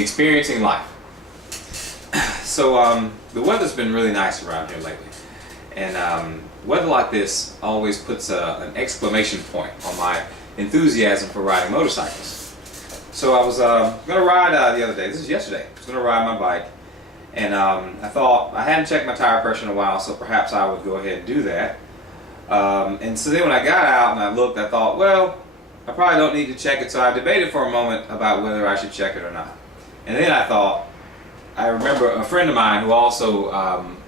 experiencing life. So the weather's been really nice around here lately, and weather like this always puts an exclamation point on my enthusiasm for riding motorcycles. So I was going to ride the other day. This is yesterday. I was going to ride my bike, and I thought I hadn't checked my tire pressure in a while, so perhaps I would go ahead and do that. And so then when I got out and I looked, I thought, well, I probably don't need to check it. So I debated for a moment about whether I should check it or not. And then I thought, I remember a friend of mine who also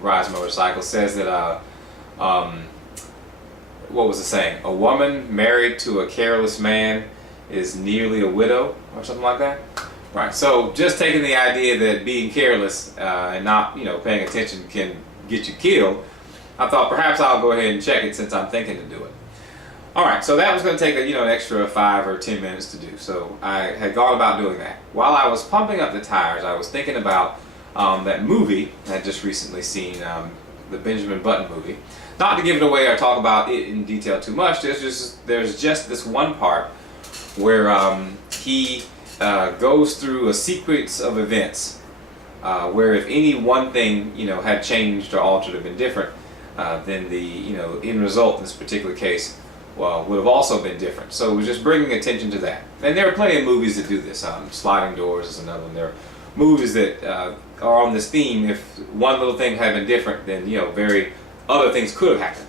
rides motorcycles says that, what was the saying? A woman married to a careless man is nearly a widow, or something like that. Right. So just taking the idea that being careless and not, paying attention can get you killed, I thought perhaps I'll go ahead and check it since I'm thinking to do it. All right. So that was going to take an extra 5 or 10 minutes to do. So I had gone about doing that. While I was pumping up the tires, I was thinking about that movie I had just recently seen, the Benjamin Button movie. Not to give it away or talk about it in detail too much. There's just this one part where he goes through a sequence of events where if any one thing had changed or altered or been different, then the end result in this particular case would have also been different. So it was just bringing attention to that. And there are plenty of movies that do this. Sliding Doors is another one. There are movies that are on this theme. If one little thing had been different, then very other things could have happened.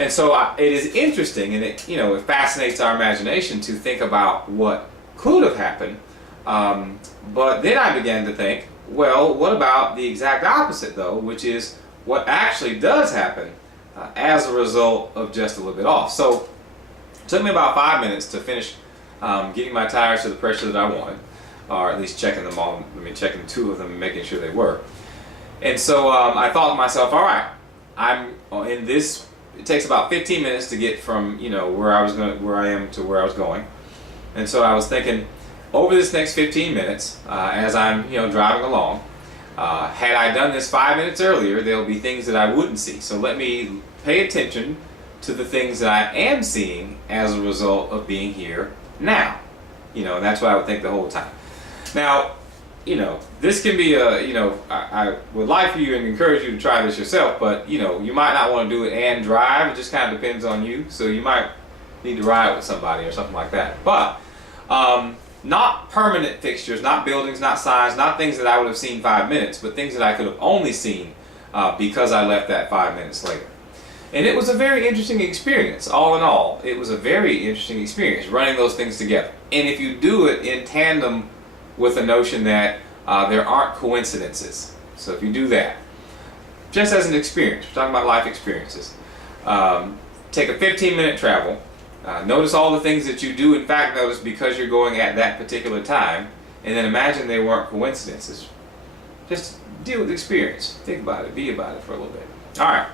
And so it is interesting, and it fascinates our imagination to think about what could have happened. But then I began to think, well, what about the exact opposite though, which is what actually does happen as a result of just a little bit off. So it took me about 5 minutes to finish getting my tires to the pressure that I wanted, or at least checking them all. Checking 2 of them and making sure they were. And so I thought to myself, all right, I'm in this. It takes about 15 minutes to get from where I am to where I was going. And so I was thinking, over this next 15 minutes, as I'm driving along, had I done this 5 minutes earlier, there'll be things that I wouldn't see. So let me pay attention to the things that I am seeing as a result of being here now. And that's what I would think the whole time. Now, this can be I would like for you and encourage you to try this yourself, but you might not want to do it and drive. It just kind of depends on you. So you might need to ride with somebody or something like that. But not permanent fixtures, not buildings, not signs, not things that I would have seen 5 minutes, but things that I could have only seen because I left that 5 minutes later. And it was a very interesting experience. All in all, it was a very interesting experience running those things together. And if you do it in tandem with the notion that there aren't coincidences. So if you do that, just as an experience, we're talking about life experiences, take a 15-minute travel, notice all the things that you do in fact notice because you're going at that particular time, and then imagine they weren't coincidences. Just deal with the experience. Think about it. Be about it for a little bit. All right.